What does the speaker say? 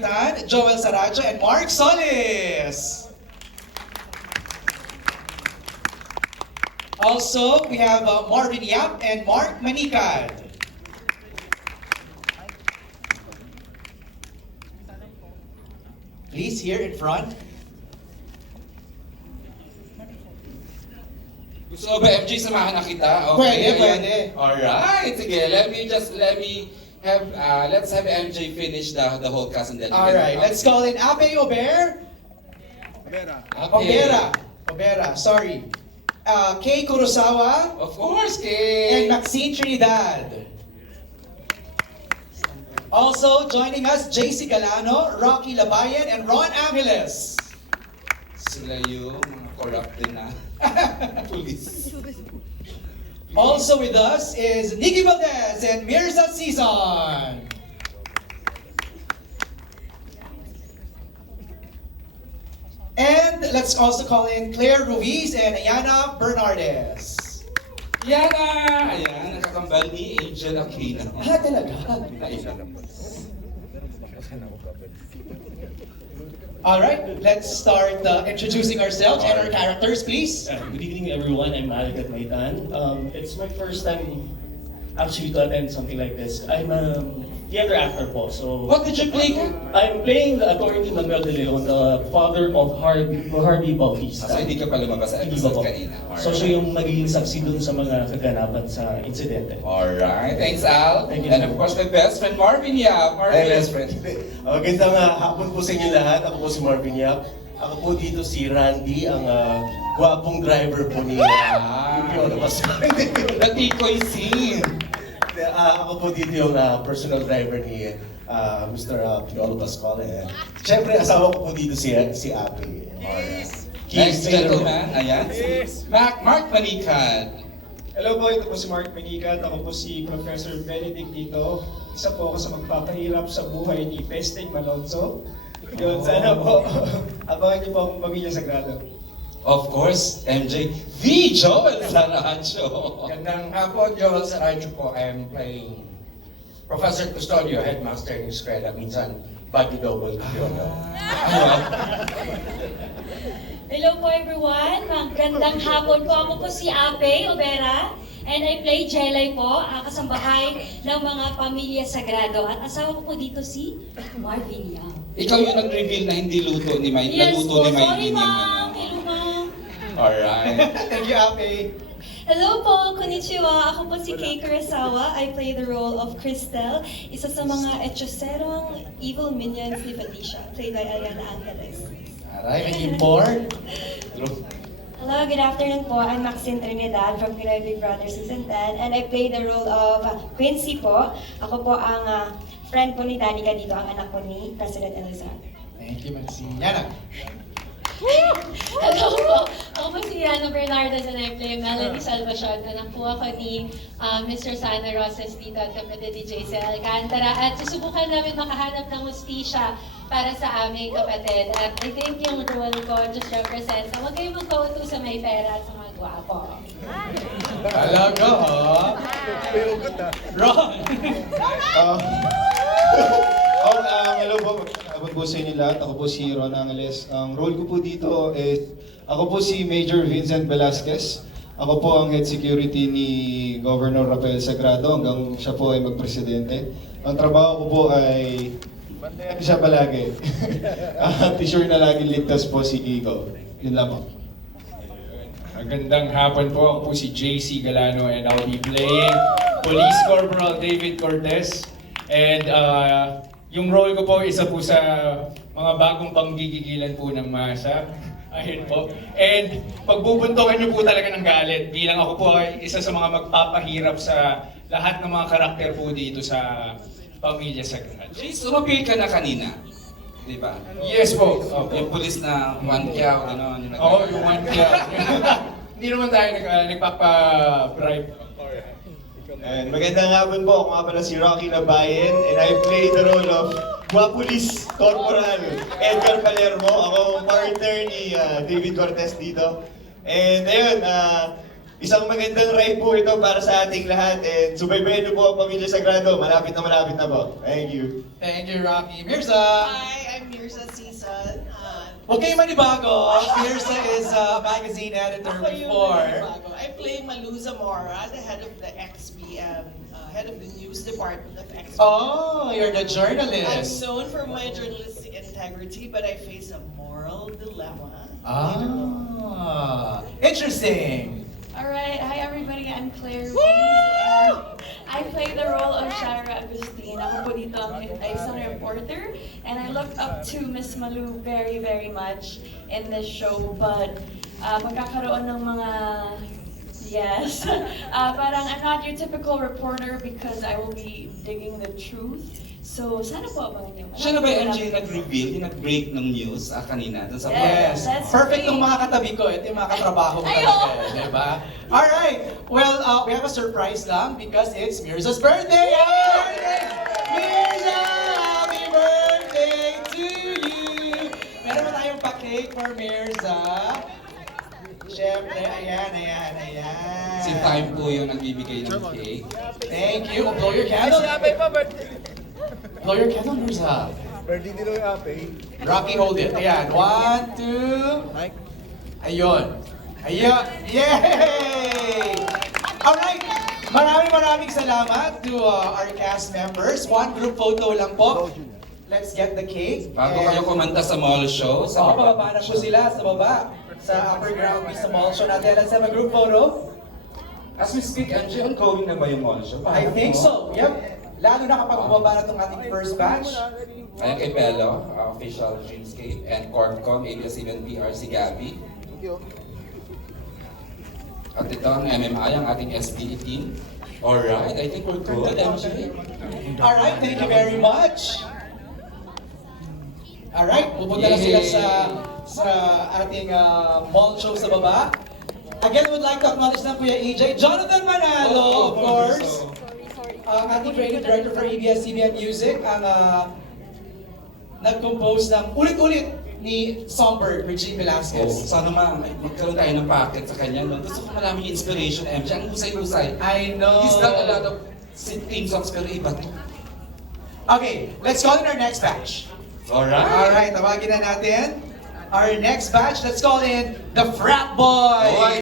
Maitan, Joel Saracho, and Mark Solis. Also, we have uh, Marvin Yap and Mark Manikad. Please, here in front. Gusto ba MJ samahan na kita? Pwede, ayan. pwede. Alright, sige. Let me just, let me have, uh, let's have MJ finish the, the whole cast and then. All right, let's call in Ape Ober. Okay. Obera. Obera, sorry. Uh, Kay Kurosawa Of course, Kay. and Kay. Maxine Trinidad. Also joining us, JC Galano, Rocky Labayan, and Ron Angeles. Sila yung mga corrupt din na police. Also with us is Nikki Valdez and Mirza Sison. And let's also call in Claire Ruiz and Ayana Bernardes. Yana! Ayan, nakakambal ni Angel Aquino. Ah, talaga? All right, let's start uh, introducing ourselves and our characters, please. Uh, Good evening, everyone. I'm Malikat Maitan. Um, it's my first time actually to attend something like this. I'm a theater actor po, so What did you play ka? I'm playing the attorney Manuel De Leon, the father of Harvey, Harvey Bautista. So, hindi ka pa lumabas sa Hindi ba episode po? kanina. So siya yung magiging saksi dun sa mga kaganapan sa insidente. Alright, thanks Al. Thank you. And of course, my best friend Marvin Yap. Marvin. Hi, best friend. Magandang uh, hapon po sa inyo lahat. Ako po si Marvin Yap. Ako po dito si Randy, ang uh, gwapong driver po ni Ah. uh, Piolo Pascual. The Tikoy scene. Ah, ako po dito yung uh, personal driver ni uh, Mr. Uh, Piolo Pascual. Eh. Siyempre, asawa ko po dito si, si Api. Next Keith gentleman, ayan. Mark, Mark Manikad. Hello po, ito po si Mark Manigat. Ako po si Professor Benedict dito. Isa po ako sa magpapahirap sa buhay ni Pesteng Malonzo. Yun, sana po. Abangan niyo po ang Pamilya Sagrado. Of course, MJ, the Joel Saracho. Gandang hapon, Joel Saracho po. I am playing Professor Custodio, headmaster ng eskwela. Minsan, body double yun. Hello po everyone. Magandang hapon po. Ako po si Ape Obera. And I play Jelay po, ang kasambahay ng mga pamilya sagrado. At asawa ko po dito si Marvin Yang. Ikaw yung nag-reveal na hindi luto ni May, Yes naluto po. ni May Sorry ma'am. Alright. Thank you, Ape. Hello po, konnichiwa. Ako po si Kei Kurosawa. I play the role of Cristel, isa sa mga hechicerong evil minions ni Felicia, played by Ariana Angeles. Alright, and you board? Hello, good afternoon po. I'm Maxine Trinidad from Pinoy Big Brother Season 10 and I play the role of Quincy po. Ako po ang uh, friend po ni Danica dito, ang anak po ni President Elizalde. Thank you, Maxine. Yana. Hello po. Yana Bernardes and I play Melanie Salvacion. Anak po ako ni uh, Mr. Sana Rosas dito at kapatid ni JC Alcantara. At susubukan namin makahanap ng hustisya para sa aming kapatid. At I think yung role ko just represents na huwag kayong mag-go-to sa may pera at sa mga gwapo. Talaga, ha? Ron! Um, oh, um, hello po. Hapon po sa inyo lahat. Ako po si Ron Angeles. Ang role ko po dito is, ako po si Major Vincent Velasquez. Ako po ang head security ni Governor Rafael Sagrado hanggang siya po ay magpresidente. Ang trabaho ko po ay bantayan siya palagi. At sure na lagi ligtas po si Kiko. Yun lang po. Magandang hapon po. Ako po si JC Galano and I'll be playing Police Corporal David Cortez. And uh, yung role ko po isa po sa mga bagong panggigigilan po ng masa. Ayun po. And pagbubuntokan niyo po talaga ng galit bilang ako po ay isa sa mga magpapahirap sa lahat ng mga karakter po dito sa Pamilya Sagrado. Jace, umapil ka na kanina. Di ba? Yes po. Opo. Yung pulis na one kyaw, gano'n. Oo, yung one kaya. Hindi naman tayo nag, uh, nagpapa-bribe. And magandang hapon po. Ako nga pala si Rocky Labayan and I play the role of Guapulis Corporal Edgar Palermo. Ako ang partner ni ah, David Cortez dito. And ayun, ah, Isang magandang ride po ito para sa ating lahat. And subaybayan niyo po ang Pamilya Sagrado. Malapit na malapit na po. Thank you. Thank you, Rocky. Mirza! Hi, I'm Mirza Season. Uh, Kayong manibago. Mirza is a magazine editor ako yung before. I play Malu Zamora, the head of the XBM, uh, head of the news department of XBM. Oh, you're the journalist. I'm journalist. known for my journalistic integrity, but I face a moral dilemma. Ah, interesting. Alright, hi everybody, I'm Claire and I play the role of Shara Agustin. Ako po dito ang ay isang reporter. And I looked up to Miss Malu very, very much in this show. But uh, magkakaroon ng mga Yes. Uh, parang I'm not your typical reporter because I will be digging the truth. So, sana po abangan niyo. Siya na ba yung MJ nag-reveal, yung nag-break ng news ah, kanina dun sa Yes. That's Perfect ng mga katabi ko. Ito yung mga katrabaho ko talaga. Diba? Alright. Well, uh, we have a surprise lang because it's Mirza's birthday! Happy Time po yung nagbibigay ng cake. Thank you. Oh, blow your candle. Blow your candle, Mirza. Birthday din yung ape. Rocky, hold it. Ayan. One, two. Ayun. Ayun. Yay! Alright. Maraming maraming salamat to uh, our cast members. One group photo lang po. Let's get the cake. Bago kayo kumanta sa mall show, sa Oo, bababa na po sila sa baba. Sa upper ground sa mall show natin. Let's have a group photo. As we speak, MJ, ongoing na ba yung mall show? I think so. Yep. Lalo na kapag bumaba na itong ating first batch. Ayan kay Bello, uh, official Dreamscape, and Corpcom, ABS-CBN PR, si Gabby. At ito ang MMI, ang ating SBE team. Alright, I think we're good, MJ. Alright, thank you very much. Alright, pupunta na sila sa sa ating uh, mall show sa baba. Again, would like to acknowledge ng Kuya EJ, Jonathan Manalo, of course. Sorry, Ang ating creative director for ABS-CBN Music, ang uh, nag-compose ng ulit-ulit ni Songbird, Regine Oh, Velasquez. sana ma, magkaroon tayo ng packet sa kanya. No? Gusto ko maraming inspiration, MJ. Ang husay-husay. I know. He's done a lot of theme songs, pero iba to. Okay, let's call in our next batch. Alright. Alright, tawagin na natin. Our next batch, let's call in the Frat Boys. Okay.